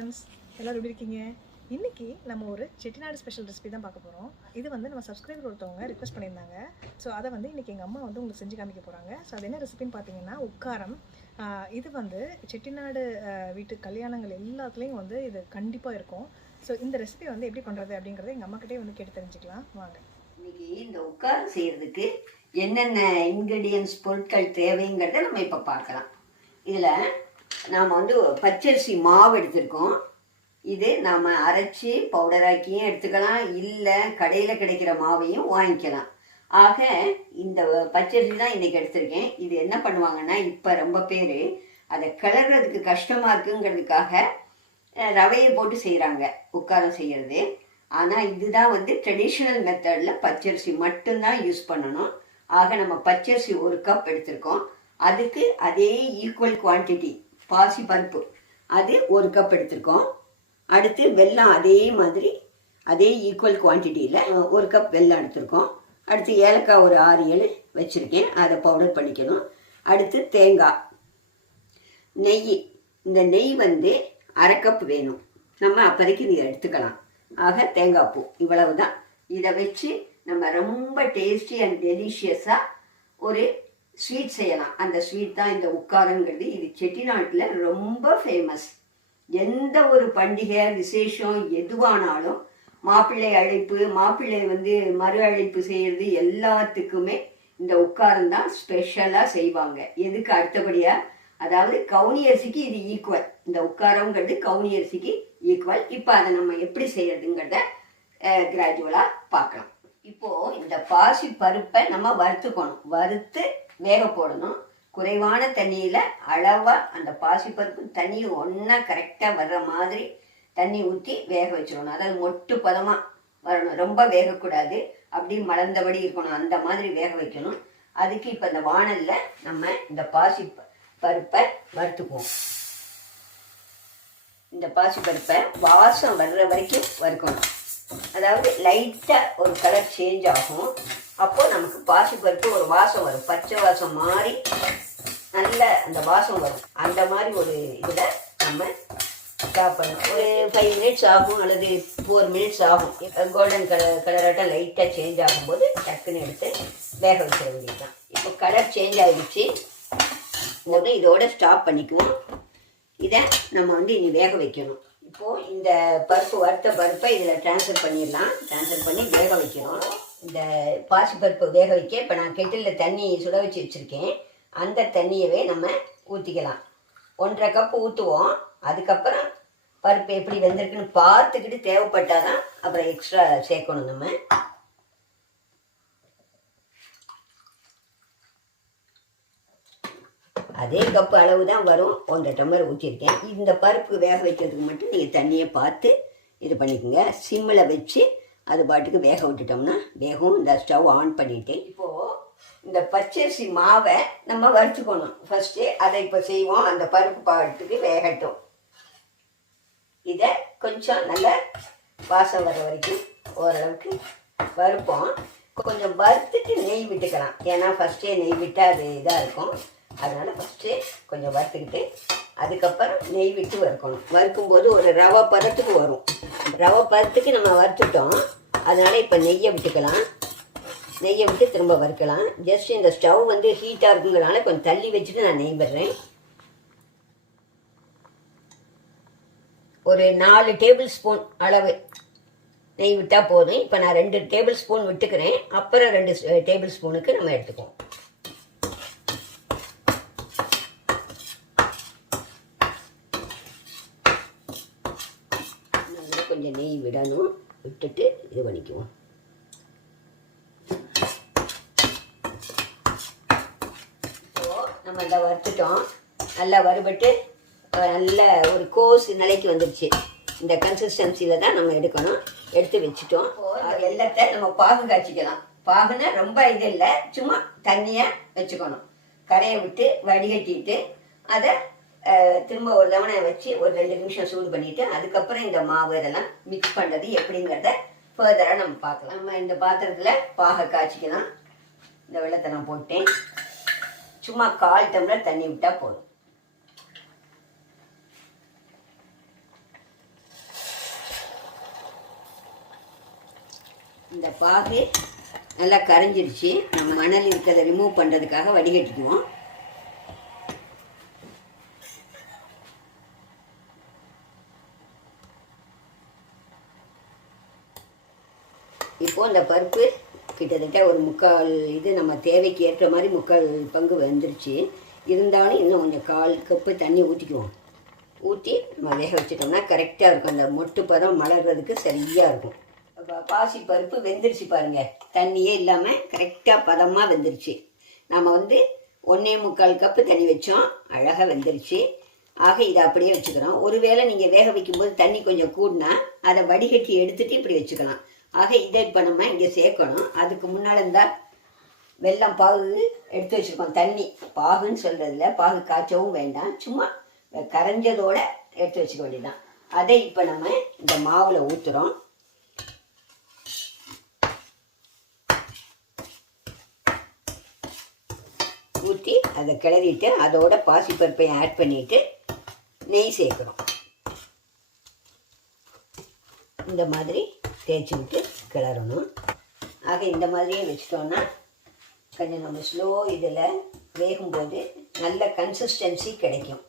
Friends, எல்லோரும் எப்படி இருக்கீங்க? இன்றைக்கி நம்ம ஒரு செட்டிநாடு ஸ்பெஷல் ரெசிபி தான் பார்க்க போகிறோம். இது வந்து நம்ம சப்ஸ்கிரைபர் ஒருத்தவங்க ரிக்வெஸ்ட் பண்ணியிருந்தாங்க. ஸோ அதை வந்து இன்றைக்கி எங்கள் அம்மா வந்து உங்களுக்கு செஞ்சு காமிக்க போகிறாங்க. ஸோ அது என்ன ரெசிபின்னு பார்த்தீங்கன்னா உக்காரம். இது வந்து செட்டிநாடு வீட்டு கல்யாணங்கள் எல்லாத்துலேயும் வந்து இது கண்டிப்பாக இருக்கும். ஸோ இந்த ரெசிபி வந்து எப்படி பண்ணுறது அப்படிங்கிறத எங்கள் அம்மாக்கிட்டே வந்து கேட்டு தெரிஞ்சுக்கலாம் வாங்க. இன்னைக்கு இந்த உக்காரம் செய்கிறதுக்கு என்னென்ன இன்க்ரீடியன்ஸ் பொருட்கள் தேவைங்கிறத நம்ம இப்போ பார்க்கலாம். இதில் நாம் வந்து பச்சரிசி மாவு எடுத்திருக்கோம். இது நாம் அரைச்சி பவுடராக்கியும் எடுத்துக்கலாம், இல்லை கடையில் கிடைக்கிற மாவையும் வாங்கிக்கலாம். ஆக இந்த பச்சரிசி தான் இன்றைக்கி எடுத்திருக்கேன். இது என்ன பண்ணுவாங்கன்னா, இப்போ ரொம்ப பேர் அதை கிளறதுக்கு கஷ்டமாக இருக்குங்கிறதுக்காக ரவையை போட்டு செய்கிறாங்க உக்காரம் செய்கிறது. ஆனால் இதுதான் வந்து ட்ரெடிஷ்னல் மெத்தடில் பச்சரிசி மட்டும்தான் யூஸ் பண்ணணும். ஆக நம்ம பச்சரிசி 1 கப் எடுத்திருக்கோம். அதுக்கு அதே ஈக்குவல் குவான்டிட்டி பாசி பருப்பு அது 1 கப் எடுத்திருக்கோம். அடுத்து வெல்லம் அதே மாதிரி அதே ஈக்குவல் குவான்டிட்டியில் 1 கப் வெல்லம் எடுத்திருக்கோம். அடுத்து ஏலக்காய் ஒரு 6-7 வச்சுருக்கேன், அதை பவுடர் பண்ணிக்கணும். அடுத்து தேங்காய், நெய். இந்த நெய் வந்து 1/2 கப் வேணும். நம்ம அப்போதைக்கு இதை எடுத்துக்கலாம். ஆக தேங்காய் பூ இவ்வளவு தான். இதை வச்சு நம்ம ரொம்ப டேஸ்டி அண்ட் டெலிஷியஸாக ஒரு ஸ்வீட் செய்யலாம். அந்த ஸ்வீட் தான் இந்த உக்காரங்கிறது. இது செட்டிநாட்டில் ரொம்ப ஃபேமஸ். எந்த ஒரு பண்டிகை விசேஷம் எதுவானாலும் மாப்பிள்ளை அழைப்பு, மாப்பிள்ளை வந்து மறு அழைப்பு செய்கிறது எல்லாத்துக்குமே இந்த உக்காரம் தான் ஸ்பெஷலாக செய்வாங்க. எதுக்கு அடுத்தபடியாக, அதாவது கவுனி அரிசிக்கு இது ஈக்குவல். இந்த உக்காரங்கிறது கவுனி அரிசிக்கு ஈக்குவல். இப்போ அதை நம்ம எப்படி செய்யறதுங்கிறத கிராஜுவலாக பார்க்கலாம். இப்போது இந்த பாசி பருப்பை நம்ம வறுத்துக்கணும். வறுத்து வேக போடணும். குறைவான தண்ணியில் அளவாக அந்த பாசிப்பருப்பு தண்ணி ஒன்றா கரெக்டாக வர்ற மாதிரி தண்ணி ஊற்றி வேக வச்சிடணும். அதாவது மொட்டு பதமாக வரணும், ரொம்ப வேகக்கூடாது, அப்படி மலர்ந்தபடி இருக்கணும், அந்த மாதிரி வேக வைக்கணும். அதுக்கு இப்போ இந்த வாணலில் நம்ம இந்த பாசி பருப்பை வறுத்துக்குவோம். இந்த பாசி பருப்பை வாசம் வர்ற வரைக்கும் வறுக்கணும். அதாவது லைட்டாக ஒரு கலர் சேஞ்ச் ஆகும். அப்போது நமக்கு பாசிப்பருப்பு ஒரு வாசம் வரும், பச்சை வாசம் மாறி நல்ல அந்த வாசம் வரும். அந்த மாதிரி ஒரு இதில் நம்ம ஸ்டாப் பண்ணணும். ஒரு 5 மினிட்ஸ் ஆகும் அல்லது 4 மினிட்ஸ் ஆகும். கோல்டன் கலராட்டம் லைட்டாக சேஞ்ச் ஆகும்போது டக்குன்னு எடுத்து வேக வச்சிட வேண்டியதுதான். இப்போ கலர் சேஞ்ச் ஆகிடுச்சு, இதோட ஸ்டாப் பண்ணிக்குவோம். இதை நம்ம வந்து இனி வேக வைக்கணும். இப்போது இந்த பருப்பு, வறுத்த பருப்பை இதில் ட்ரான்ஸ்ஃபர் பண்ணிடலாம். ட்ரான்ஸ்ஃபர் பண்ணி வேக வைக்கணும். இந்த பாசிப்பருப்பு வேக வைக்க இப்போ நான் கெட்டிலில் தண்ணி சுட வச்சு வச்சுருக்கேன். அந்த தண்ணியவே நம்ம ஊற்றிக்கலாம். 1/2 கப்பு ஊற்றுவோம். அதுக்கப்புறம் பருப்பு எப்படி வெந்திருக்குன்னு பார்த்துக்கிட்டு தேவைப்பட்டால் தான் அப்புறம் எக்ஸ்ட்ரா சேர்க்கணும். நம்ம அதே கப்பு அளவு தான் வரும். 1/2 டம்ளர் ஊற்றிருக்கேன். இந்த பருப்பு வேக வைக்கிறதுக்கு மட்டும் நீங்கள் தண்ணியை பார்த்து இது பண்ணிக்கோங்க. சிம்மில் வச்சு அது பாட்டுக்கு வேக விட்டுட்டோம்னா வேகும். இந்த ஸ்டவ் ஆன் பண்ணிவிட்டேன். இப்போது இந்த பச்சரிசி மாவை நம்ம வறுத்துக்கணும் ஃபஸ்ட்டு. அதை இப்போ செய்வோம். அந்த பருப்பு பாட்டுக்கு வேகட்டும். இதை கொஞ்சம் நல்ல வாசம் வர வரைக்கும் ஓரளவுக்கு வறுப்போம். கொஞ்சம் வறுத்துட்டு நெய் விட்டுக்கலாம். ஏன்னா ஃபஸ்ட்டே நெய் விட்டால் அது இதாக இருக்கும். அதனால் ஃபஸ்ட்டு கொஞ்சம் வறுத்துக்கிட்டு அதுக்கப்புறம் நெய் விட்டு வறுக்கணும். வறுக்கும்போது ஒரு ரவை பதத்துக்கு வரும். ரவை பதத்துக்கு நம்ம வறுத்துட்டோம். அதனால் இப்போ நெய்யை விட்டுக்கலாம். நெய்யை விட்டு திரும்ப வறுக்கலாம். ஜஸ்ட் இந்த ஸ்டவ் வந்து ஹீட்டாக இருக்குங்கிறனால கொஞ்சம் தள்ளி வச்சுட்டு நான் நெய் விடுறேன். ஒரு 4 டேபிள் ஸ்பூன் அளவு நெய் விட்டால் போதும். இப்போ நான் 2 டேபிள் ஸ்பூன் விட்டுக்கிறேன். அப்புறம் 2 டேபிள் ஸ்பூனுக்கு நம்ம எடுத்துக்குவோம். கொஞ்சம் நெய் விடணும். விட்டுட்டு இது பண்ணிக்குவோம். நம்ம இந்த வறுத்துட்டோம். நல்லா வறுபட்டு நல்ல ஒரு கோஸ் நிலைக்கு வந்துடுச்சு. இந்த கன்சிஸ்டன்சியில் தான் நம்ம எடுக்கணும். எடுத்து வச்சுட்டோம். வெல்லத்தை நம்ம பாகு காய்ச்சிக்கலாம். பாகுன்னா ரொம்ப இது இல்லை, சும்மா தண்ணியை வச்சுக்கணும். கரையை விட்டு வடிகட்டிட்டு அதை திரும்ப ஒரு தவணை வச்சு ஒரு 2 நிமிஷம் சூடு பண்ணிவிட்டு அதுக்கப்புறம் இந்த மாவு இதெல்லாம் மிக்ஸ் பண்ணுறது எப்படிங்கிறத ஃபர்தராக நம்ம பார்க்கலாம். நம்ம இந்த பாத்திரத்தில் பாகை காய்ச்சிக்கலாம். இந்த வெல்லத்தை நான் போட்டேன். சும்மா 1/4 டம்ளர் தண்ணி விட்டால் போதும். இந்த பாகு நல்லா கரைஞ்சிருச்சு. நம்ம மணல் இருக்கிறத ரிமூவ் பண்ணுறதுக்காக வடிகட்டிக்குவோம். இப்போ இந்த பருப்பு கிட்டத்தட்ட ஒரு 3/4 இது நம்ம தேவைக்கு ஏற்ற மாதிரி 3/4 பங்கு வந்துருச்சு. இருந்தாலும் இன்னும் கொஞ்சம் 1/4 கப்பு தண்ணி ஊற்றிக்குவோம். ஊற்றி நம்ம வேக வச்சுட்டோம்னா கரெக்டாக இருக்கும். அந்த மொட்டு பதம் மலர்றதுக்கு சரியாக இருக்கும். பாசி பருப்பு வெந்துருச்சு பாருங்கள். தண்ணியே இல்லாமல் கரெக்டாக பதமாக வெந்துருச்சு. நம்ம 1.25 கப்பு தண்ணி வச்சோம். அழகாக வெந்துருச்சு. ஆக இதை அப்படியே வச்சுக்கிறோம். ஒருவேளை நீங்கள் வேக வைக்கும்போது தண்ணி கொஞ்சம் கூடினா அதை வடிகட்டி எடுத்துகிட்டு இப்படி வச்சுக்கலாம். ஆக இதை இப்போ நம்ம இங்கே சேர்க்கணும். அதுக்கு முன்னால் இருந்தால் வெல்லம் பாகு எடுத்து வச்சுருக்கோம். தண்ணி பாகுன்னு சொல்கிறதில்ல, பாகு காய்ச்சவும் வேண்டாம், சும்மா கரைஞ்சதோடு எடுத்து வச்சுக்க வேண்டியதுதான். அதை இப்போ நம்ம இந்த மாவில் ஊற்றுறோம். ஊற்றி அதை கிளறிட்டு அதோட பாசிப்பருப்பை ஆட் பண்ணிவிட்டு நெய் சேர்க்குறோம். இந்த மாதிரி தேய்ச்சி விட்டு கிளறணும். ஆக இந்த மாதிரியே வச்சிட்டோன்னா கொஞ்சம் நம்ம ஸ்லோ இதில் வேகும்போது நல்ல கன்சிஸ்டன்சி கிடைக்கும்.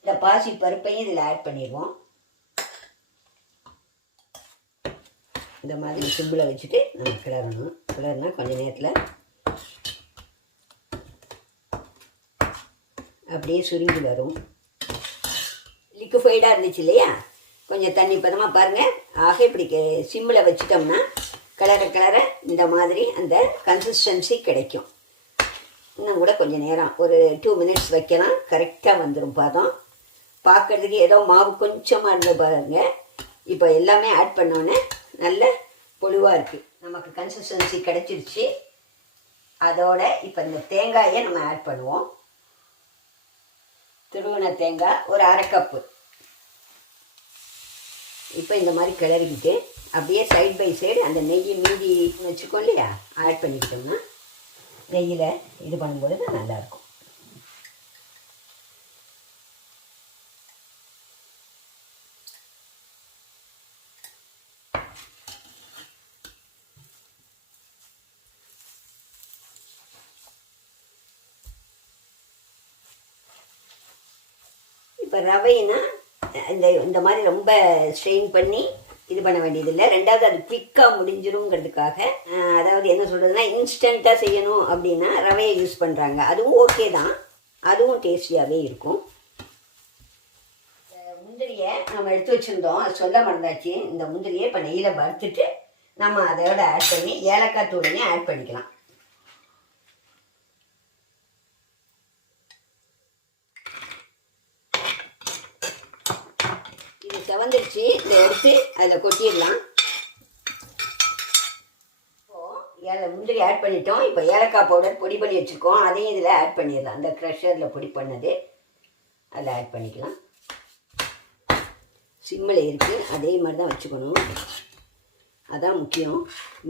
இந்த பாசி பருப்பையும் இதில் ஆட் பண்ணிடுவோம். இந்த மாதிரி சிம்பிளை வச்சுட்டு நம்ம கிளறணும். கிளறுனா கொஞ்சம் நேரத்தில் அப்படியே சுருங்கி வரும். லிக்விஃபைடாக இருந்துச்சு இல்லையா, கொஞ்சம் தண்ணி பதமாக பாருங்கள். ஆக இப்படி சிம்மில் வச்சிட்டோம்னா கிளற கிளற இந்த மாதிரி அந்த கன்சிஸ்டன்சி கிடைக்கும். இன்னும் கூட கொஞ்சம் நேரம் ஒரு 2 மினிட்ஸ் வைக்கலாம். கரெக்டாக வந்துடும் பதம். பார்க்குறதுக்கு ஏதோ மாவு கொஞ்சமாக இருந்து பாருங்க. இப்போ எல்லாமே ஆட் பண்ணோன்னே நல்ல பொலிவாக இருக்குது. நமக்கு கன்சிஸ்டன்சி கிடச்சிருச்சு. அதோட இப்போ இந்த தேங்காயை நம்ம ஆட் பண்ணுவோம். துருவின தேங்காய் ஒரு 1/2 கப்பு. இப்போ இந்த மாதிரி கிளறிக்கிட்டு அப்படியே சைட் பை சைடு அந்த நெய் மீதி வச்சுக்கோ இல்லையா, ஆட் பண்ணிக்கிட்டோம்னா நெய்யில் இது பண்ணும்போது நல்லாயிருக்கும். இப்போ ரவைனா இந்த மாதிரி ரொம்ப ஸ்ட்ரெயின் பண்ணி இது பண்ண வேண்டியதில்லை. ரெண்டாவது அது குயிக்காக முடிஞ்சிருங்கிறதுக்காக, அதாவது என்ன சொல்கிறதுனா இன்ஸ்டண்ட்டாக செய்யணும் அப்படின்னா ரவையை யூஸ் பண்ணுறாங்க. அதுவும் ஓகே தான், அதுவும் டேஸ்டியாகவே இருக்கும். முந்திரியை நம்ம எடுத்து வச்சுருந்தோம், சொல்ல மறந்தாச்சு. இந்த முந்திரியை இப்போ நெய்யில் வறுத்துட்டு நம்ம அதோட ஆட் பண்ணி ஏலக்காய் தூளையும் ஆட் பண்ணிக்கலாம். செவந்துருச்சு. இதை எடுத்து அதில் கொட்டிடலாம். இப்போது முந்திரி ஆட் பண்ணிட்டோம். இப்போ ஏலக்காய் பவுடர் பொடி பண்ணி வச்சுருக்கோம், அதையும் இதில் ஆட் பண்ணிடலாம். அந்த க்ரஷரில் பொடி பண்ணது அதில் ஆட் பண்ணிக்கலாம். சிம்மில் இருக்குது, அதே மாதிரி தான் வச்சுக்கணும். அதான் முக்கியம்.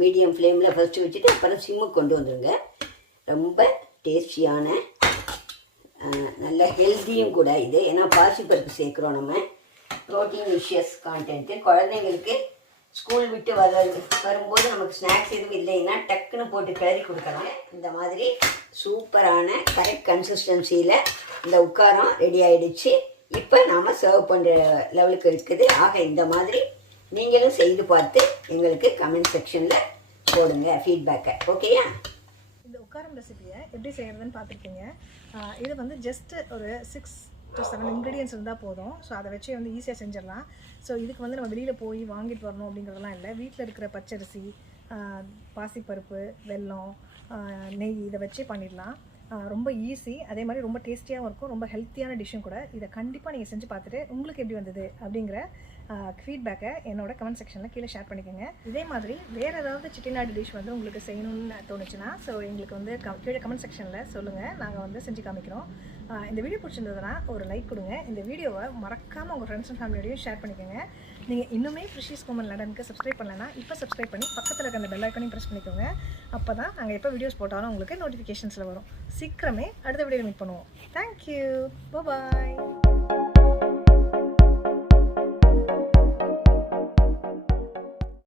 மீடியம் ஃப்ளேமில் ஃபஸ்ட்டு வச்சுட்டு அப்புறம் சிம்முக்கு கொண்டு வந்துடுங்க. ரொம்ப டேஸ்டியான நல்ல ஹெல்த்தியும் கூட இது. ஏன்னா பாசிப்பருப்பு சேர்க்குறோம் நம்ம. Proteinaceous content. குழந்தைங்களுக்கு ஸ்கூல் விட்டு வரும்போது நமக்கு ஸ்நாக்ஸ் எதுவும் இல்லைன்னா டக்குன்னு போட்டு கிளறி கொடுக்கலாம். இந்த மாதிரி சூப்பரான கரெக்ட் கன்சிஸ்டன்சியில் இந்த உக்காரம் ரெடி ஆகிடுச்சு. இப்போ நாம் சர்வ் பண்ணுற லெவலுக்கு இருக்குது. ஆக இந்த மாதிரி நீங்களும் செய்து பார்த்து எங்களுக்கு கமெண்ட் செக்ஷனில் போடுங்க ஃபீட்பேக்கை. ஓகேயா? இந்த உக்காரம் ரெசிபியை எப்படி செய்கிறதுன்னு பார்த்துருக்கீங்க. இது ஜஸ்ட்டு ஒரு 6 to 7 இன்க்ரீடியன்ஸ் இருந்தால் போதும். ஸோ அதை வச்சு ஈஸியாக செஞ்சிடலாம். ஸோ இதுக்கு நம்ம வெளியில் போய் வாங்கிட்டு வரணும் அப்படிங்கிறதெல்லாம் இல்லை. வீட்டில் இருக்கிற பச்சரிசி, பாசிப்பருப்பு, வெல்லம், நெய் இதை வச்சு பண்ணிடலாம். ரொம்ப ஈஸி, அதே மாதிரி ரொம்ப டேஸ்டியாகவும் இருக்கும். ரொம்ப ஹெல்த்தியான டிஷ்ஷும் கூட. இதை கண்டிப்பாக நீங்கள் செஞ்சு பார்த்துட்டு உங்களுக்கு எப்படி வந்தது அப்படிங்கிற ஃபீட்பேக்கை என்னோட கமெண்ட் செக்ஷனில் கீழே ஷேர் பண்ணிக்கோங்க. இதே மாதிரி வேறு ஏதாவது செட்டிநாடு டிஷ் உங்களுக்கு செய்யணும்னு தோணுச்சுன்னா ஸோ எங்களுக்கு கீழே கமெண்ட் செக்ஷனில் சொல்லுங்கள். நாங்கள் செஞ்சு காமிக்கிறோம். இந்த வீடியோ பிடிச்சிருந்ததுன்னா ஒரு லைக் கொடுங்க. இந்த வீடியோவை மறக்காமல் உங்கள் ஃப்ரெண்ட்ஸ் அண்ட் ஃபேமிலியோடையும் ஷேர் பண்ணிக்கோங்க. நீங்கள் இன்னுமே prishishomeinlondonக்கு சப்ஸ்கிரைப் பண்ணலைன்னா இப்போ சப்ஸ்கிரைப் பண்ணி பக்கத்தில் இருக்க அந்த பெல் ஐக்கானையும் ப்ரெஸ் பண்ணிக்கோங்க. அப்போ தான் நாங்கள் எப்போ வீடியோஸ் போட்டாலும் உங்களுக்கு நோட்டிஃபிகேஷன்ஸில் வரும். சீக்கிரமே அடுத்த வீடியோவில் மீட் பண்ணுவோம். தேங்க்யூ, பாய்.